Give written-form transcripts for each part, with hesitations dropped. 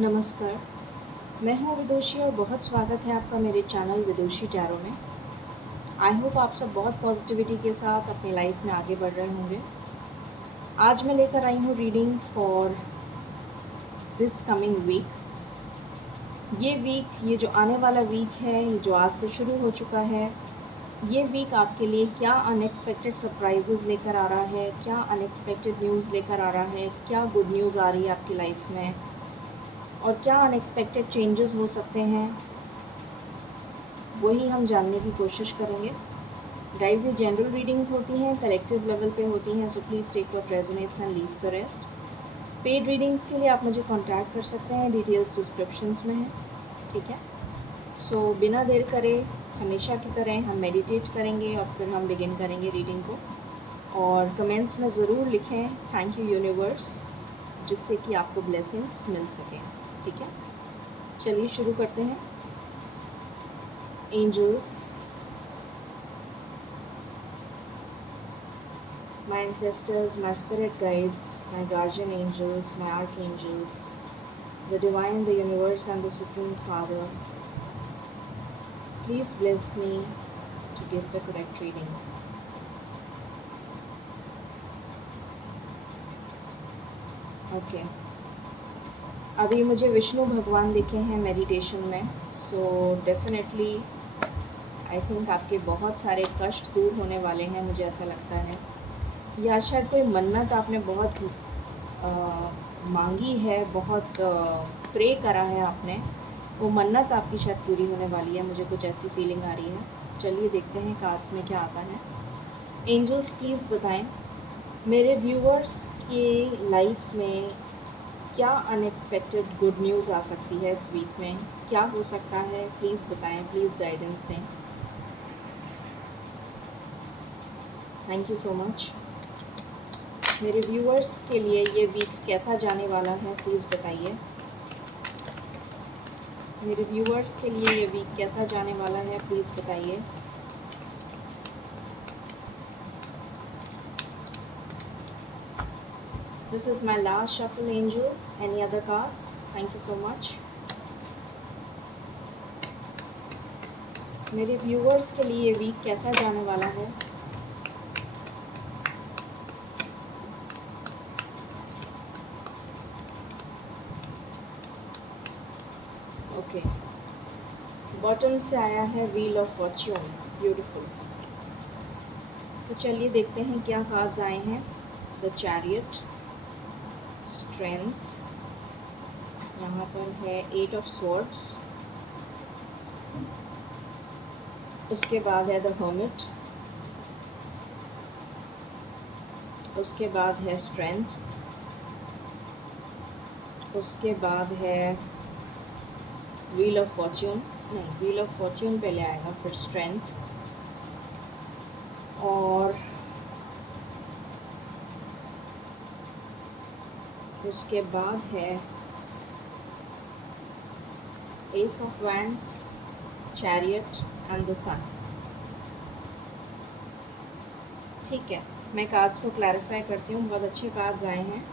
नमस्कार, मैं हूँ विदुषी और बहुत स्वागत है आपका मेरे चैनल विदुषी टैरो में। आई होप आप सब बहुत पॉजिटिविटी के साथ अपनी लाइफ में आगे बढ़ रहे होंगे। आज मैं लेकर आई हूँ reading for this coming week. ये जो आने वाला वीक है, ये जो आज से शुरू हो चुका है, ये वीक आपके लिए क्या अनएक्सपेक्टेड सरप्राइजेज़ लेकर आ रहा है, क्या अनएक्सपेक्टेड न्यूज़ लेकर आ रहा है, क्या गुड न्यूज़ आ रही है आपकी लाइफ में और क्या अनएक्सपेक्टेड चेंजेस हो सकते हैं, वही हम जानने की कोशिश करेंगे। गाइज, ये जनरल रीडिंग्स होती हैं, कलेक्टिव लेवल पे होती हैं, so please take what resonates and leave the rest. Paid readings के लिए आप मुझे कांटेक्ट कर सकते हैं, डिटेल्स डिस्क्रिप्शंस में है, ठीक है। सो बिना देर करे हमेशा की तरह हम मेडिटेट करेंगे और फिर हम बिगिन करेंगे रीडिंग को। और कमेंट्स में ज़रूर लिखें थैंक यू यूनिवर्स, जिससे कि आपको ब्लेसिंग्स मिल सकें, ठीक है। चलिए शुरू करते हैं। Angels, my ancestors, my spirit guides, my guardian angels, my archangels, the divine, the universe, and the Supreme Father, please bless me to give the correct reading. Okay, अभी मुझे विष्णु भगवान दिखे हैं मेडिटेशन में, सो डेफिनेटली आई थिंक आपके बहुत सारे कष्ट दूर होने वाले हैं, मुझे ऐसा लगता है। या शायद कोई मन्नत आपने बहुत मांगी है, बहुत प्रे करा है आपने, वो मन्नत आपकी शायद पूरी होने वाली है, मुझे कुछ ऐसी फीलिंग आ रही है। चलिए देखते हैं कार्ड्स में क्या आता है। एंजल्स प्लीज़ बताएं मेरे व्यूअर्स के लाइफ में क्या अनएक्सपेक्टेड गुड न्यूज़ आ सकती है इस वीक में, क्या हो सकता है, प्लीज़ बताएं, प्लीज़ गाइडेंस दें। Thank you so much. मेरे व्यूअर्स के लिए ये वीक कैसा जाने वाला है, प्लीज़ बताइए। मेरे व्यूअर्स के लिए ये वीक कैसा जाने वाला है, प्लीज़ बताइए। This is my last shuffle, angels. Any other cards? Thank you so much. मेरे व्यूअर्स के लिए ये वीक कैसा जाने वाला है। ओके, बॉटम से आया है व्हील ऑफ फॉर्च्यून, ब्यूटीफुल। तो चलिए देखते हैं क्या कार्ड्स आए हैं। द चैरियट, स्ट्रेंथ, यहाँ पर है एट ऑफ स्वॉर्ड्स, उसके बाद है द हर्मिट, उसके बाद है स्ट्रेंथ, उसके बाद है व्हील ऑफ फॉर्च्यून, नहीं व्हील ऑफ फॉर्च्यून पहले आएगा, फिर स्ट्रेंथ, और उसके बाद है ace of wands, chariot and the sun. ठीक है, मैं कार्ड्स को क्लैरिफाई करती हूँ, बहुत अच्छे कार्ड्स आए हैं,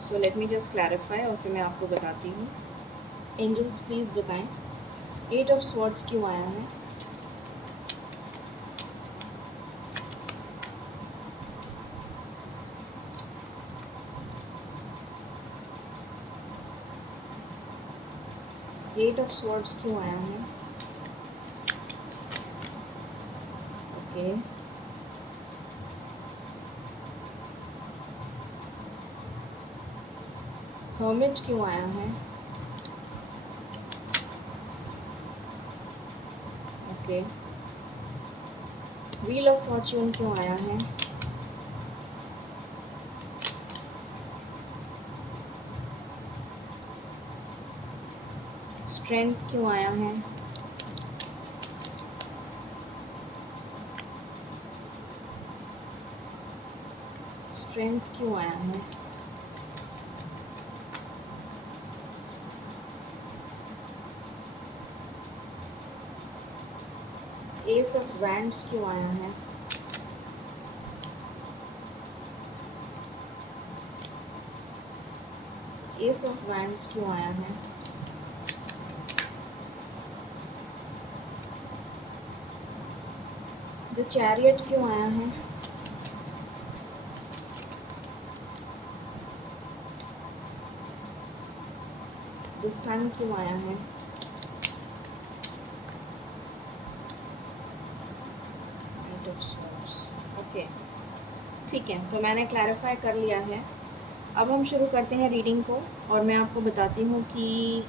so let me just clarify और फिर मैं आपको बताती हूँ। एंजल्स प्लीज़ बताएं एट ऑफ स्वॉर्ड्स क्यों आया है। एट ऑफ स्वॉर्ड्स क्यों आया है। ओके, हर्मिट क्यों आया है। ओके, व्हील ऑफ फॉर्च्यून क्यों आया है। स्ट्रेंथ क्यों आया है। स्ट्रेंथ क्यों आया है। एस ऑफ वैंड्स क्यों आया है। एस ऑफ वैंड्स क्यों आया है? द चैरियट क्यों आया है? द सन क्यों आया है? Night of swords. ओके, ठीक है, तो मैंने क्लैरिफाई कर लिया है। अब हम शुरू करते हैं रीडिंग को, और मैं आपको बताती हूँ कि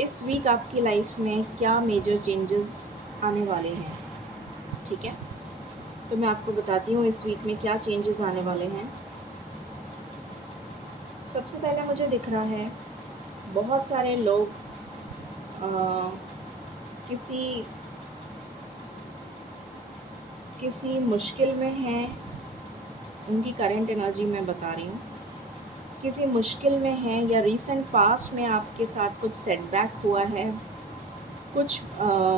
इस वीक आपकी लाइफ में क्या मेजर चेंजेस आने वाले हैं। ठीक है, तो मैं आपको बताती हूँ इस वीक में क्या चेंजेस आने वाले हैं। सबसे पहले मुझे दिख रहा है बहुत सारे लोग किसी मुश्किल में हैं। उनकी करंट एनर्जी मैं बता रही हूँ, किसी मुश्किल में है, या रीसेंट पास्ट में आपके साथ कुछ सेटबैक हुआ है, कुछ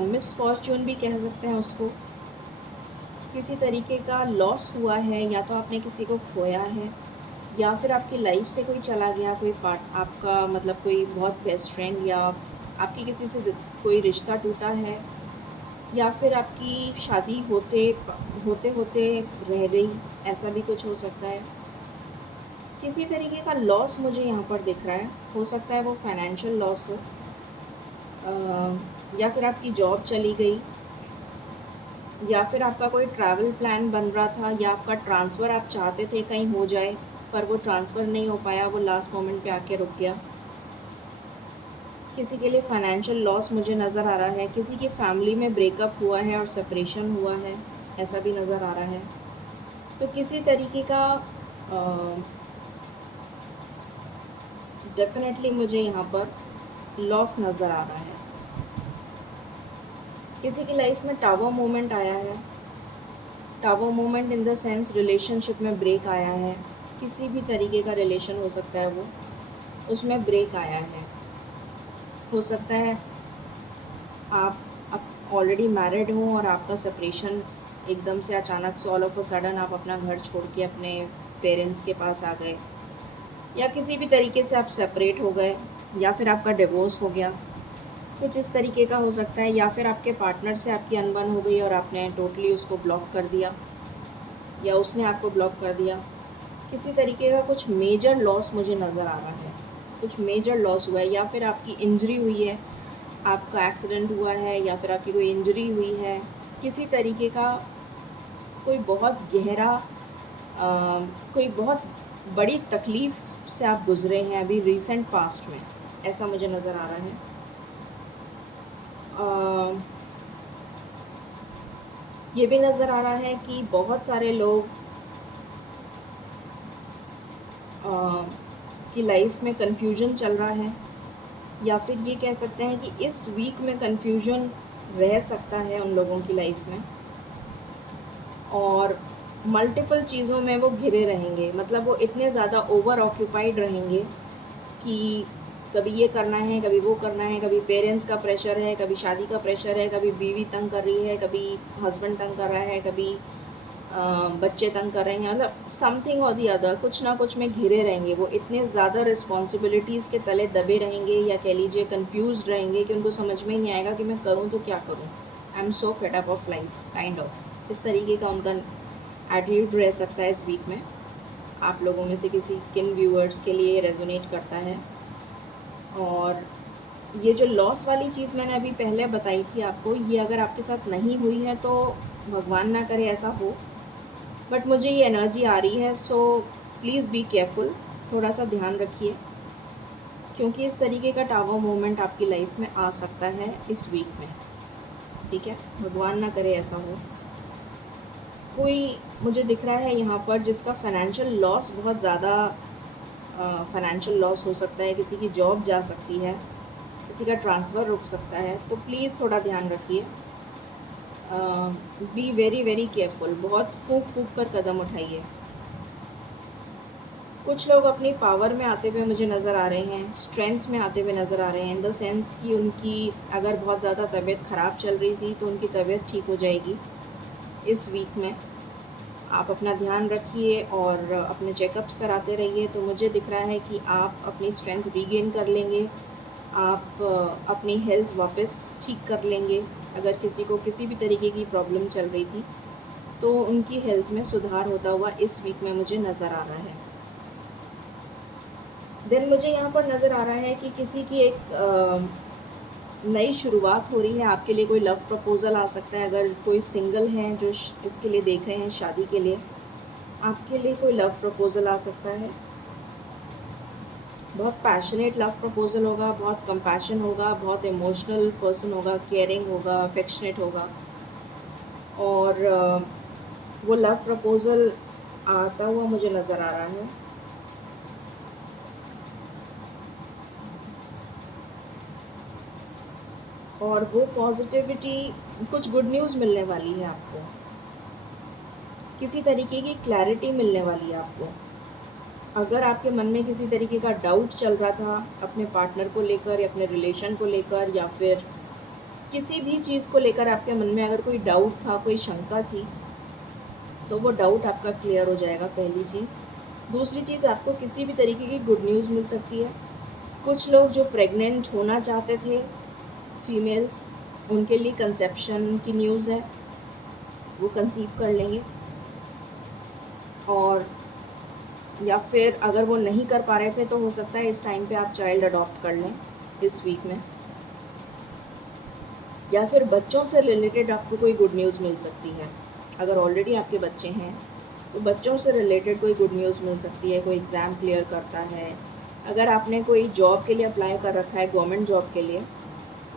मिसफॉर्चून भी कह सकते हैं उसको। किसी तरीके का लॉस हुआ है, या तो आपने किसी को खोया है, या फिर आपकी लाइफ से कोई चला गया, कोई पार्ट आपका, मतलब कोई बहुत बेस्ट फ्रेंड, या आपकी किसी से कोई रिश्ता टूटा है, या फिर आपकी शादी होते होते रह गई, ऐसा भी कुछ हो सकता है। किसी तरीके का लॉस मुझे यहाँ पर दिख रहा है। हो सकता है वो फाइनेंशियल लॉस हो, या फिर आपकी जॉब चली गई, या फिर आपका कोई ट्रैवल प्लान बन रहा था, या आपका ट्रांसफ़र आप चाहते थे कहीं हो जाए, पर वो ट्रांसफ़र नहीं हो पाया, वो लास्ट मोमेंट पे आके रुक गया। किसी के लिए फाइनेंशियल लॉस मुझे नज़र आ रहा है। किसी की फैमिली में ब्रेकअप हुआ है और सेपरेशन हुआ है, ऐसा भी नज़र आ रहा है। तो किसी तरीके का डेफिनेटली मुझे यहाँ पर लॉस नज़र आ रहा है। किसी की लाइफ में टावर मोमेंट आया है। Tower moment in the sense relationship में ब्रेक आया है। किसी भी तरीके का रिलेशन हो सकता है वो, उसमें ब्रेक आया है। हो सकता है आप ऑलरेडी मैरिड हो और आपका सेपरेशन एकदम से अचानक से, ऑल ऑफ अ सडन आप अपना घर छोड़ के अपने पेरेंट्स के पास आ गए, या किसी भी तरीके से आप सेपरेट हो गए, या फिर आपका डिवोर्स हो गया, कुछ इस तरीके का हो सकता है। या फिर आपके पार्टनर से आपकी अनबन हो गई और आपने टोटली उसको ब्लॉक कर दिया, या उसने आपको ब्लॉक कर दिया। किसी तरीके का कुछ मेजर लॉस मुझे नज़र आ रहा है। कुछ मेजर लॉस हुआ है, या फिर आपकी इंजरी हुई है, आपका एक्सीडेंट हुआ है, या फिर आपकी कोई इंजरी हुई है। किसी तरीके का कोई बहुत गहरा कोई बहुत बड़ी तकलीफ़ से आप गुज़रे हैं अभी रिसेंट पास्ट में, ऐसा मुझे नज़र आ रहा है। ये भी नज़र आ रहा है कि बहुत सारे लोग की लाइफ में कन्फ्यूजन चल रहा है, या फिर ये कह सकते हैं कि इस वीक में कन्फ्यूजन रह सकता है उन लोगों की लाइफ में, और मल्टीपल चीज़ों में वो घिरे रहेंगे। मतलब वो इतने ज़्यादा ओवर ऑक्यूपाइड रहेंगे कि कभी ये करना है, कभी वो करना है, कभी पेरेंट्स का प्रेशर है, कभी शादी का प्रेशर है, कभी बीवी तंग कर रही है, कभी हस्बैंड तंग कर रहा है, कभी बच्चे तंग कर रहे हैं। मतलब समथिंग और दी अदर, कुछ ना कुछ में घिरे रहेंगे। वो इतने ज़्यादा रिस्पॉन्सिबिलिटीज़ के तले दबे रहेंगे, या कह लीजिए कन्फ्यूज़ रहेंगे, कि उनको समझ में ही नहीं आएगा कि मैं करूँ तो क्या करूँ। I am so fed up of life kind of, इस तरीके का उनका एटीट्यूड रह सकता है इस वीक में। आप लोगों में से किन व्यूअर्स के लिए रेजोनेट करता है। और ये जो लॉस वाली चीज़ मैंने अभी पहले बताई थी आपको, ये अगर आपके साथ नहीं हुई है तो भगवान ना करे ऐसा हो, बट मुझे ये एनर्जी आ रही है। सो प्लीज़ बी केयरफुल, थोड़ा सा ध्यान रखिए, क्योंकि इस तरीके का टावर मोमेंट आपकी लाइफ में आ सकता है इस वीक में। ठीक है, भगवान ना करे ऐसा हो। कोई मुझे दिख रहा है यहाँ पर जिसका फाइनेंशियल लॉस बहुत ज़्यादा, फाइनेंशियल लॉस हो सकता है, किसी की जॉब जा सकती है, किसी का ट्रांसफ़र रुक सकता है। तो प्लीज़ थोड़ा ध्यान रखिए, बी वेरी वेरी केयरफुल। बहुत फूंक कर कदम उठाइए। कुछ लोग अपनी पावर में आते हुए मुझे नज़र आ रहे हैं, स्ट्रेंथ में आते हुए नज़र आ रहे हैं, इन द सेंस कि उनकी अगर बहुत ज़्यादा तबीयत ख़राब चल रही थी तो उनकी तबीयत ठीक हो जाएगी इस वीक में। आप अपना ध्यान रखिए और अपने चेकअप्स कराते रहिए। तो मुझे दिख रहा है कि आप अपनी स्ट्रेंथ रीगेन कर लेंगे, आप अपनी हेल्थ वापस ठीक कर लेंगे। अगर किसी को किसी भी तरीके की प्रॉब्लम चल रही थी तो उनकी हेल्थ में सुधार होता हुआ इस वीक में मुझे नज़र आ रहा है। देन मुझे यहाँ पर नज़र आ रहा है कि किसी की एक नई शुरुआत हो रही है, आपके लिए कोई लव प्रपोज़ल आ सकता है। अगर कोई सिंगल हैं जो इसके लिए देख रहे हैं शादी के लिए, आपके लिए कोई लव प्रपोज़ल आ सकता है। बहुत पैशनेट लव प्रपोज़ल होगा, बहुत कंपैशन होगा, बहुत इमोशनल पर्सन होगा, केयरिंग होगा, अफेक्शनेट होगा। और वो लव प्रपोज़ल आता हुआ मुझे नज़र आ रहा है। और वो पॉजिटिविटी, कुछ गुड न्यूज़ मिलने वाली है आपको, किसी तरीके की क्लैरिटी मिलने वाली है आपको। अगर आपके मन में किसी तरीके का डाउट चल रहा था अपने पार्टनर को लेकर या अपने रिलेशन को लेकर या फिर किसी भी चीज़ को लेकर, आपके मन में अगर कोई डाउट था, कोई शंका थी, तो वो डाउट आपका क्लियर हो जाएगा, पहली चीज़। दूसरी चीज़, आपको किसी भी तरीके की गुड न्यूज़ मिल सकती है। कुछ लोग जो प्रेग्नेंट होना चाहते थे, फीमेल्स, उनके लिए कंसेप्शन की न्यूज़ है, वो कंसीव कर लेंगे। और या फिर अगर वो नहीं कर पा रहे थे तो हो सकता है इस टाइम पे आप चाइल्ड अडॉप्ट कर लें इस वीक में। या फिर बच्चों से रिलेटेड आपको कोई गुड न्यूज़ मिल सकती है। अगर ऑलरेडी आपके बच्चे हैं तो बच्चों से रिलेटेड कोई गुड न्यूज़ मिल सकती है, कोई एग्ज़ाम क्लियर करता है। अगर आपने कोई जॉब के लिए अप्लाई कर रखा है, गवर्नमेंट जॉब के लिए,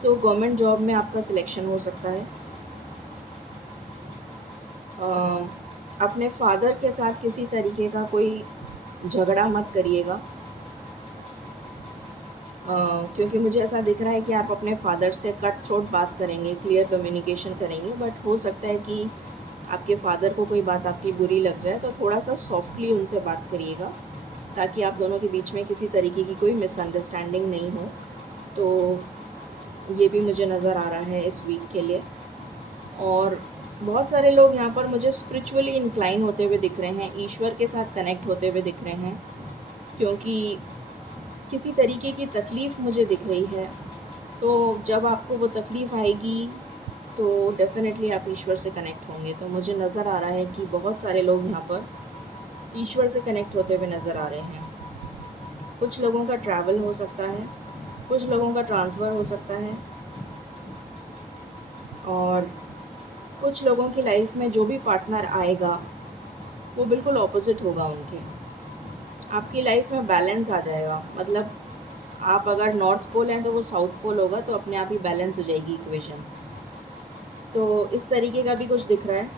तो गवर्नमेंट जॉब में आपका सिलेक्शन हो सकता है। अपने फादर के साथ किसी तरीके का कोई झगड़ा मत करिएगा, क्योंकि मुझे ऐसा दिख रहा है कि आप अपने फादर से कट थ्रोट बात करेंगे, क्लियर कम्युनिकेशन करेंगे। बट हो सकता है कि आपके फादर को कोई बात आपकी बुरी लग जाए, तो थोड़ा सा सॉफ्टली उनसे बात करिएगा, ताकि आप दोनों के बीच में किसी तरीके की कोई मिसअंडरस्टैंडिंग नहीं हो। तो ये भी मुझे नज़र आ रहा है इस वीक के लिए। और बहुत सारे लोग यहाँ पर मुझे स्पिरिचुअली इंक्लाइन होते हुए दिख रहे हैं, ईश्वर के साथ कनेक्ट होते हुए दिख रहे हैं, क्योंकि किसी तरीके की तकलीफ़ मुझे दिख रही है। तो जब आपको वो तकलीफ़ आएगी तो डेफ़िनेटली आप ईश्वर से कनेक्ट होंगे। तो मुझे नज़र आ रहा है कि बहुत सारे लोग यहाँ पर ईश्वर से कनेक्ट होते हुए नज़र आ रहे हैं। कुछ लोगों का ट्रैवल हो सकता है, कुछ लोगों का ट्रांसफ़र हो सकता है, और कुछ लोगों की लाइफ में जो भी पार्टनर आएगा वो बिल्कुल ऑपोजिट होगा उनके। आपकी लाइफ में बैलेंस आ जाएगा, मतलब आप अगर नॉर्थ पोल हैं तो वो साउथ पोल होगा, तो अपने आप ही बैलेंस हो जाएगी इक्वेशन। तो इस तरीके का भी कुछ दिख रहा है।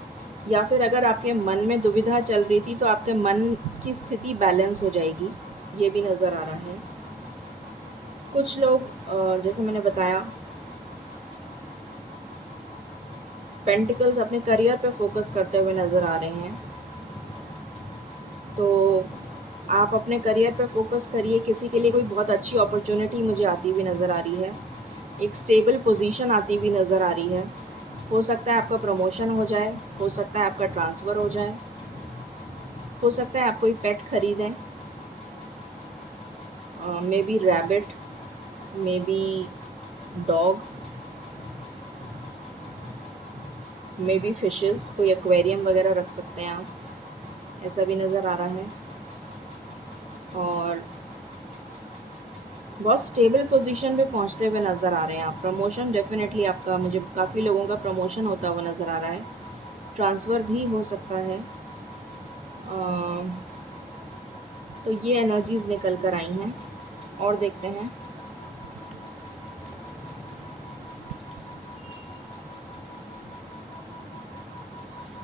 या फिर अगर आपके मन में दुविधा चल रही थी तो आपके मन की स्थिति बैलेंस हो जाएगी, ये भी नज़र आ रहा है। कुछ लोग जैसे मैंने बताया, पेंटिकल्स अपने करियर पे फोकस करते हुए नज़र आ रहे हैं। तो आप अपने करियर पे फोकस करिए। किसी के लिए कोई बहुत अच्छी अपॉर्चुनिटी मुझे आती हुई नज़र आ रही है, एक स्टेबल पोजीशन आती हुई नज़र आ रही है। हो सकता है आपका प्रमोशन हो जाए, हो सकता है आपका ट्रांसफ़र हो जाए, हो सकता है आप कोई पेट खरीदें, may be rabbit, may be dog, may be fishes, कोई एक्वेरियम वगैरह रख सकते हैं आप, ऐसा भी नज़र आ रहा है। और बहुत स्टेबल पोजीशन पे पहुंचते हुए नज़र आ रहे हैं आप। प्रमोशन डेफिनेटली आपका, मुझे काफ़ी लोगों का प्रमोशन होता हुआ नज़र आ रहा है, ट्रांसफ़र भी हो सकता है। तो ये एनर्जीज़ निकल कर आई हैं। और देखते हैं,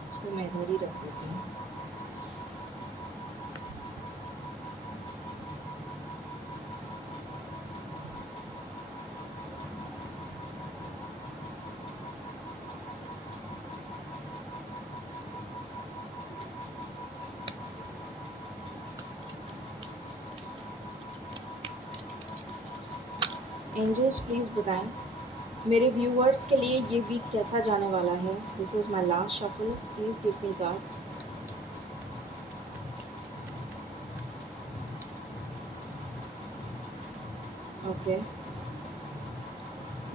इसको मैं इधर ही रख देती हूँ। एंजल्स प्लीज़ बताएं मेरे व्यूअर्स के लिए ये वीक कैसा जाने वाला है। This is my last shuffle, please give me cards. Okay,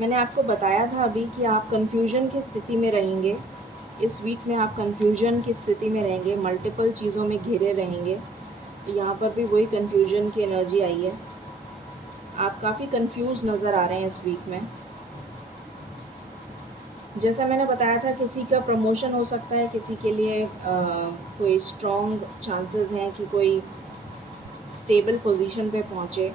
मैंने आपको बताया था अभी कि आप कन्फ्यूजन की स्थिति में रहेंगे। इस वीक में आप कन्फ्यूजन की स्थिति में रहेंगे, मल्टीपल चीज़ों में घिरे रहेंगे। तो यहाँ पर भी वही कन्फ्यूजन की एनर्जी आई है। आप काफ़ी कंफ्यूज नज़र आ रहे हैं इस वीक में। जैसा मैंने बताया था, किसी का प्रमोशन हो सकता है, किसी के लिए कोई स्ट्रॉन्ग चांसेस हैं कि कोई स्टेबल पोजीशन पे पहुँचे।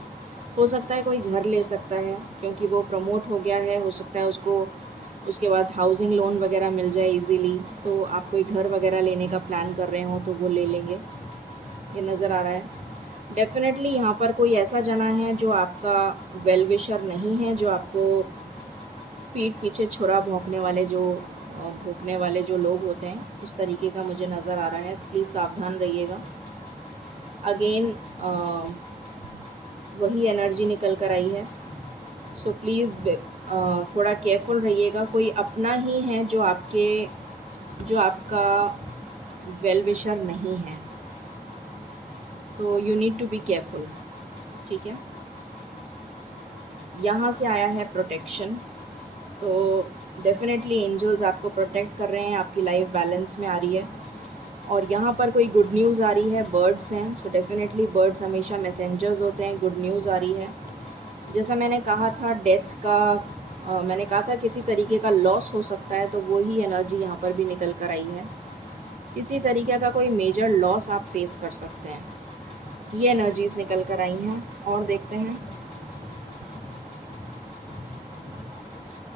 हो सकता है कोई घर ले सकता है क्योंकि वो प्रमोट हो गया है। हो सकता है उसको उसके बाद हाउसिंग लोन वगैरह मिल जाए इजीली। तो आप कोई घर वगैरह लेने का प्लान कर रहे हो तो वो ले लेंगे, ये नज़र आ रहा है। डेफ़िनेटली यहाँ पर कोई ऐसा जना है जो आपका वेल विशर नहीं है, जो आपको पीठ पीछे छुरा भोंकने वाले जो लोग होते हैं, उस तरीके का मुझे नज़र आ रहा है। प्लीज़ सावधान रहिएगा। अगेन वही एनर्जी निकल कर आई है। सो प्लीज़ थोड़ा केयरफुल रहिएगा। कोई अपना ही है जो आपका वेल विशर नहीं है, तो you need to be careful, ठीक है। यहाँ से आया है प्रोटेक्शन, तो डेफिनेटली एंजल्स आपको प्रोटेक्ट कर रहे हैं, आपकी लाइफ बैलेंस में आ रही है। और यहाँ पर कोई गुड न्यूज़ आ रही है, बर्ड्स हैं। सो डेफिनेटली बर्ड्स हमेशा मैसेंजर्स होते हैं, गुड न्यूज़ आ रही है। जैसा मैंने कहा था डेथ का, मैंने कहा था किसी तरीके का लॉस हो सकता है, तो वही एनर्जी यहाँ पर भी निकल कर आई है। किसी तरीके का कोई मेजर लॉस आप फेस कर सकते हैं, ये एनर्जीज़ निकल कर आई हैं। और देखते हैं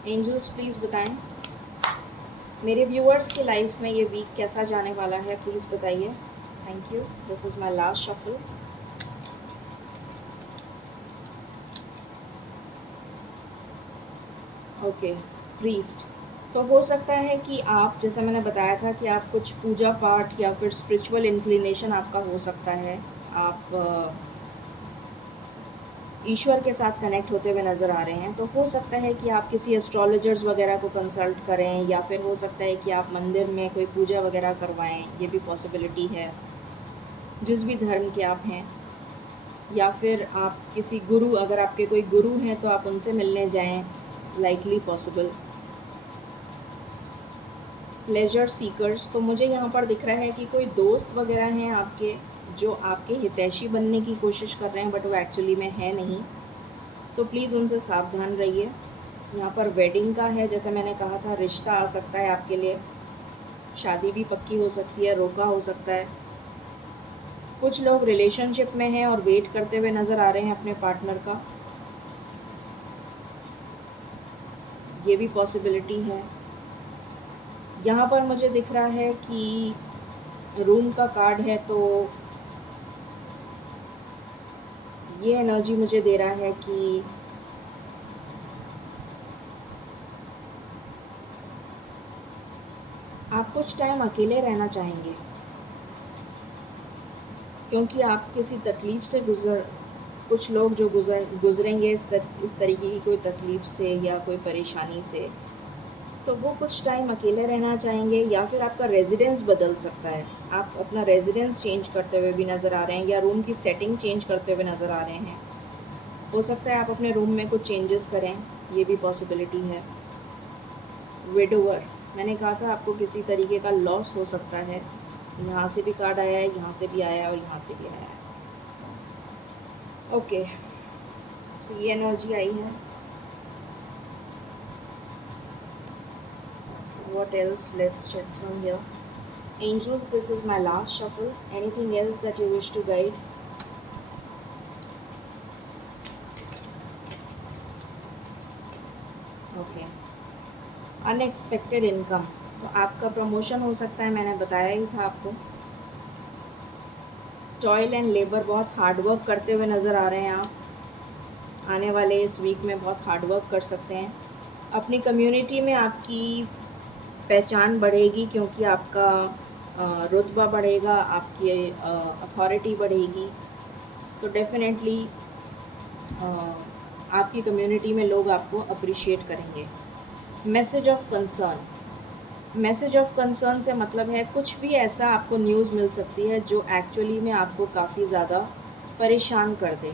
एंजल्स, प्लीज़ बताएं मेरे व्यूअर्स की लाइफ में ये वीक कैसा जाने वाला है, प्लीज़ बताइए। Thank you. This is my last shuffle. Okay, priest. तो हो सकता है कि आप, जैसा मैंने बताया था कि आप कुछ पूजा पाठ या फिर स्पिरिचुअल इंक्लिनेशन आपका हो सकता है। आप ईश्वर के साथ कनेक्ट होते हुए नज़र आ रहे हैं। तो हो सकता है कि आप किसी एस्ट्रोलॉजर्स वगैरह को कंसल्ट करें, या फिर हो सकता है कि आप मंदिर में कोई पूजा वगैरह करवाएं, ये भी पॉसिबिलिटी है, जिस भी धर्म के आप हैं। या फिर आप किसी गुरु, अगर आपके कोई गुरु हैं तो आप उनसे मिलने जाएं, लाइकली पॉसिबल। प्लेजर सीकर्स, तो मुझे यहाँ पर दिख रहा है कि कोई दोस्त वगैरह हैं आपके जो आपके हितैषी बनने की कोशिश कर रहे हैं, बट वो एक्चुअली में है नहीं। तो प्लीज़ उनसे सावधान रहिए। यहाँ पर वेडिंग का है, जैसे मैंने कहा था, रिश्ता आ सकता है आपके लिए। शादी भी पक्की हो सकती है, रोका हो सकता है। कुछ लोग रिलेशनशिप में हैं और वेट करते हुए नज़र आ रहे हैं अपने पार्टनर का, ये भी पॉसिबिलिटी है। यहाँ पर मुझे दिख रहा है कि रूम का कार्ड है, तो ये एनर्जी मुझे दे रहा है कि आप कुछ टाइम अकेले रहना चाहेंगे, क्योंकि आप किसी तकलीफ़ से कुछ लोग जो गुज़रेंगे इस तरीके की कोई तकलीफ़ से या कोई परेशानी से, तो वो कुछ टाइम अकेले रहना चाहेंगे। या फिर आपका रेजिडेंस बदल सकता है, आप अपना रेजिडेंस चेंज करते हुए भी नज़र आ रहे हैं, या रूम की सेटिंग चेंज करते हुए नज़र आ रहे हैं। हो सकता है आप अपने रूम में कुछ चेंजेस करें, ये भी पॉसिबिलिटी है। विडोवर, मैंने कहा था आपको किसी तरीके का लॉस हो सकता है। यहाँ से भी कार्ड आया है, यहाँ से भी आया है और यहाँ से भी आया है। ओके, तो ये एनर्जी आई है। What else? Let's check from here. Angels, this is my last shuffle. Anything else that you wish to guide? Okay, unexpected income, तो आपका प्रमोशन हो सकता है, मैंने बताया ही था आपको। टॉयल एंड लेबर, बहुत हार्ड वर्क करते हुए नज़र आ रहे हैं आप। आने वाले इस वीक में बहुत हार्ड वर्क कर सकते हैं। अपनी कम्युनिटी में आपकी पहचान बढ़ेगी, क्योंकि आपका रुतबा बढ़ेगा, आपकी अथॉरिटी बढ़ेगी। तो डेफिनेटली आपकी कम्युनिटी में लोग आपको अप्रिशिएट करेंगे। Message of concern, message of concern से मतलब है कुछ भी ऐसा आपको न्यूज़ मिल सकती है जो एक्चुअली में आपको काफ़ी ज़्यादा परेशान कर दे।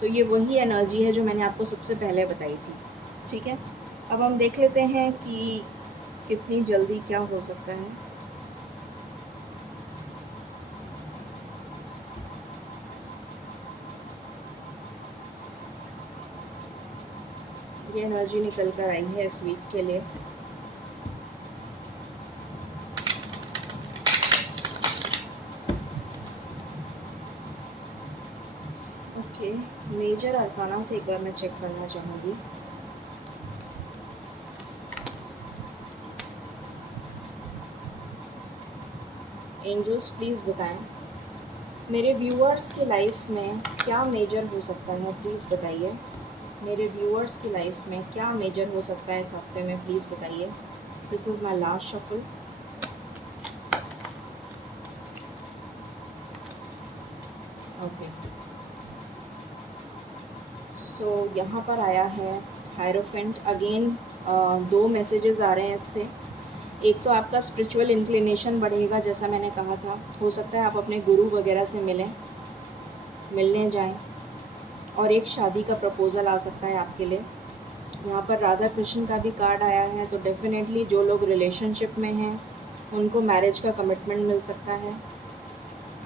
तो ये वही एनर्जी है जो मैंने आपको सबसे पहले बताई थी। ठीक है, अब हम देख लेते हैं कि कितनी जल्दी क्या हो सकता है। ये एनर्जी निकल कर आई है इस वीक के लिए। ओके, मेजर अरकाना से एक बार मैं चेक करना चाहूँगी। एंजल्स प्लीज़ बताएं मेरे व्यूअर्स की लाइफ में क्या मेजर हो सकता है, प्लीज़ बताइए। मेरे व्यूअर्स की लाइफ में क्या मेजर हो सकता है इस हफ्ते में, प्लीज़ बताइए। This is my last shuffle. Okay, so यहाँ पर आया है हायरोफेंट अगेन। 2 मैसेजेस आ रहे हैं इससे। एक तो आपका स्पिरिचुअल इंक्लिनेशन बढ़ेगा, जैसा मैंने कहा था। हो सकता है आप अपने गुरु वगैरह से मिलने जाएं, और एक शादी का प्रपोज़ल आ सकता है आपके लिए। यहाँ पर राधा कृष्ण का भी कार्ड आया है, तो डेफ़िनेटली जो लोग रिलेशनशिप में हैं उनको मैरिज का कमिटमेंट मिल सकता है।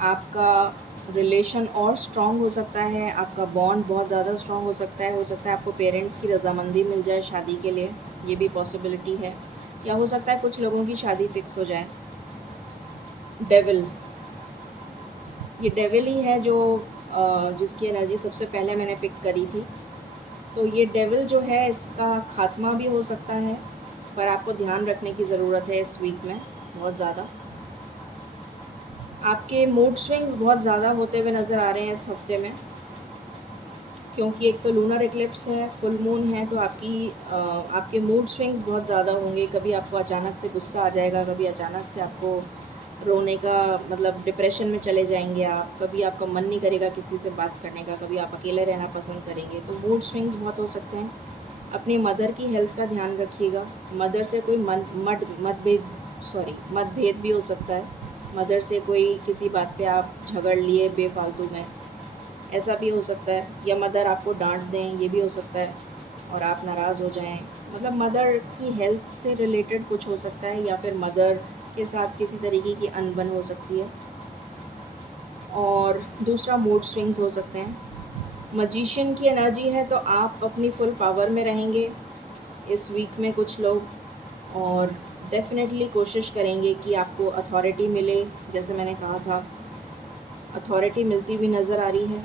आपका रिलेशन और स्ट्रॉन्ग हो सकता है, आपका बॉन्ड बहुत ज़्यादा स्ट्रॉन्ग हो सकता है। आपको पेरेंट्स की रजामंदी मिल जाए शादी के लिए, ये भी पॉसिबिलिटी है। या हो सकता है कुछ लोगों की शादी फिक्स हो जाए। डेविल, ये डेविल ही है जो जिसकी एनर्जी सबसे पहले मैंने पिक करी थी। तो ये डेविल जो है इसका खात्मा भी हो सकता है, पर आपको ध्यान रखने की ज़रूरत है इस वीक में बहुत ज़्यादा। आपके मूड स्विंग्स बहुत ज़्यादा होते हुए नज़र आ रहे हैं इस हफ्ते में, क्योंकि एक तो लूनर इक्लिप्स है, फुल मून है, तो आपके मूड स्विंग्स बहुत ज़्यादा होंगे। कभी आपको अचानक से गुस्सा आ जाएगा, कभी अचानक से आपको रोने का मतलब डिप्रेशन में चले जाएंगे आप, कभी आपका मन नहीं करेगा किसी से बात करने का, कभी आप अकेले रहना पसंद करेंगे। तो मूड स्विंग्स बहुत हो सकते हैं। अपनी मदर की हेल्थ का ध्यान रखिएगा। मदर से कोई मतभेद भी हो सकता है। मदर से कोई किसी बात पे आप झगड़ लिए बेफालतू में, ऐसा भी हो सकता है। या मदर आपको डांट दें, ये भी हो सकता है, और आप नाराज़ हो जाएं। मतलब मदर की हेल्थ से रिलेटेड कुछ हो सकता है, या फिर मदर के साथ किसी तरीके की अनबन हो सकती है। और दूसरा मूड स्विंग्स हो सकते हैं। मजिशियन की एनर्जी है, तो आप अपनी फुल पावर में रहेंगे इस वीक में कुछ लोग, और डेफ़िनेटली कोशिश करेंगे कि आपको अथॉरिटी मिले। जैसे मैंने कहा था, अथॉरिटी मिलती हुई नज़र आ रही है,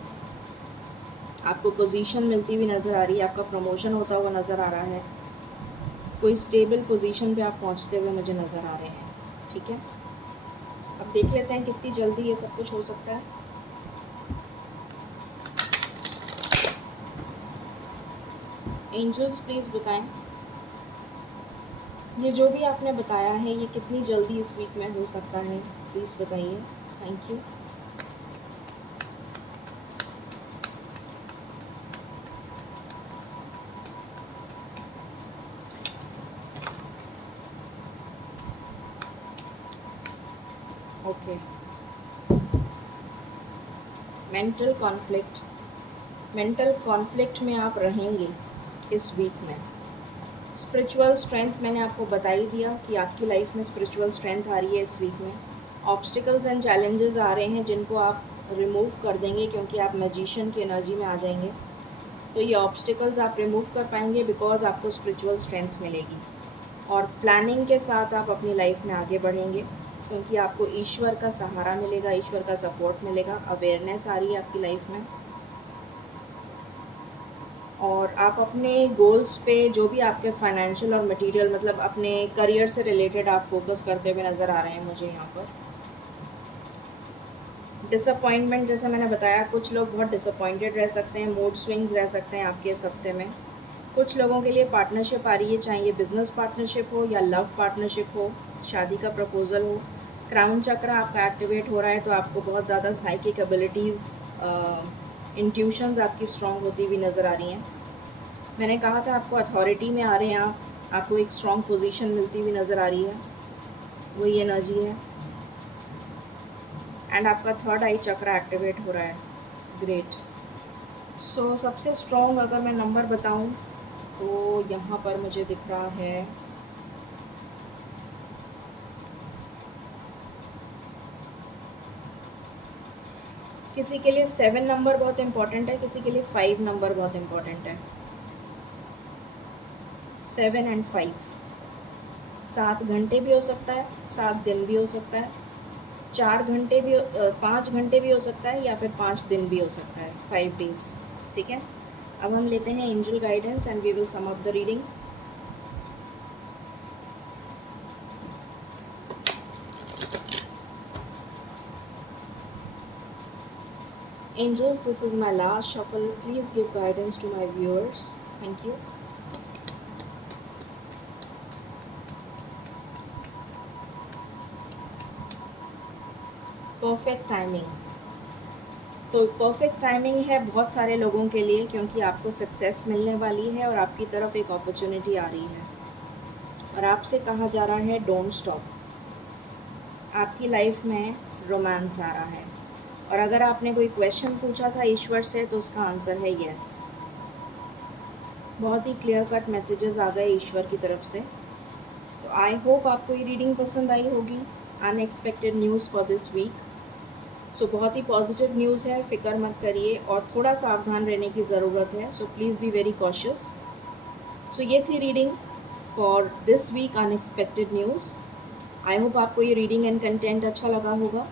आपको पोजीशन मिलती हुई नज़र आ रही है, आपका प्रमोशन होता हुआ नज़र आ रहा है, कोई स्टेबल पोजीशन पे आप पहुंचते हुए मुझे नज़र आ रहे हैं। ठीक है, अब देख लेते हैं कितनी जल्दी ये सब कुछ हो सकता है। एंजल्स प्लीज़ बताएं ये जो भी आपने बताया है ये कितनी जल्दी इस वीक में हो सकता है, प्लीज़ बताइए। Thank you. Okay, mental conflict में आप रहेंगे इस वीक में। स्पिरिचुअल स्ट्रेंथ मैंने आपको बता ही दिया कि आपकी लाइफ में स्पिरिचुअल स्ट्रेंथ आ रही है इस वीक में। ऑब्स्टिकल्स एंड चैलेंजेस आ रहे हैं जिनको आप रिमूव कर देंगे, क्योंकि आप मैजिशियन की एनर्जी में आ जाएंगे। तो ये ऑब्स्टिकल्स आप रिमूव कर पाएंगे बिकॉज आपको स्पिरिचुअल स्ट्रेंथ मिलेगी, और प्लानिंग के साथ आप अपनी लाइफ में आगे बढ़ेंगे, क्योंकि आपको ईश्वर का सहारा मिलेगा, ईश्वर का सपोर्ट मिलेगा। अवेयरनेस आ रही है आपकी लाइफ में, और आप अपने गोल्स पे जो भी आपके फाइनेंशियल और मटेरियल मतलब अपने करियर से रिलेटेड आप फोकस करते हुए नज़र आ रहे हैं मुझे यहाँ पर। डिसअपॉइंटमेंट, जैसे मैंने बताया, कुछ लोग बहुत डिसअपॉइंटेड रह सकते हैं, मूड स्विंग्स रह सकते हैं आपके इस हफ्ते में। कुछ लोगों के लिए पार्टनरशिप आ रही है, चाहे ये बिज़नेस पार्टनरशिप हो या लव पार्टनरशिप हो, शादी का प्रपोज़ल हो। क्राउन चक्र आपका एक्टिवेट हो रहा है, तो आपको बहुत ज़्यादा साइकिक एबिलिटीज़, इंट्यूशंस आपकी स्ट्रॉन्ग होती हुई नज़र आ रही हैं। मैंने कहा था आपको अथॉरिटी में आ रहे हैं, आपको एक स्ट्रॉन्ग पोजीशन मिलती हुई नज़र आ रही है, वही एनर्जी है। एंड आपका थर्ड आई चक्र एक्टिवेट हो रहा है। ग्रेट। सो सबसे स्ट्रॉन्ग अगर मैं नंबर बताऊं तो यहाँ पर मुझे दिख रहा है किसी के लिए 7 नंबर बहुत इम्पोर्टेंट है, किसी के लिए 5 नंबर बहुत इम्पोर्टेंट है। 7 एंड 5, 7 घंटे भी हो सकता है, 7 दिन भी हो सकता है, 4 घंटे भी 5 घंटे भी हो सकता है, या फिर 5 दिन भी हो सकता है, 5 डेज। ठीक है, अब हम लेते हैं angel guidance and we will sum up the reading. Angels, this is my last shuffle. Please give guidance to my viewers. Thank you. Perfect timing, तो परफेक्ट टाइमिंग है बहुत सारे लोगों के लिए, क्योंकि आपको सक्सेस मिलने वाली है और आपकी तरफ एक अपॉर्चुनिटी आ रही है और आपसे कहा जा रहा है डोंट स्टॉप। आपकी लाइफ में रोमांस आ रहा है और अगर आपने कोई क्वेश्चन पूछा था ईश्वर से तो उसका आंसर है यस। बहुत ही क्लियर कट मैसेजेस आ गए ईश्वर की तरफ से। तो आई होप आपको ये रीडिंग पसंद आई होगी। Unexpected news for this week. So बहुत ही पॉजिटिव न्यूज़ है, फ़िक्र मत करिए और थोड़ा सावधान रहने की ज़रूरत है। So please be very cautious. So ये थी reading for this week unexpected news. I hope आपको ये रीडिंग एंड कंटेंट अच्छा लगा होगा।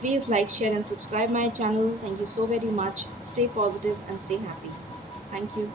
Please like, share and subscribe my channel. Thank you so very much. Stay positive and stay happy. Thank you.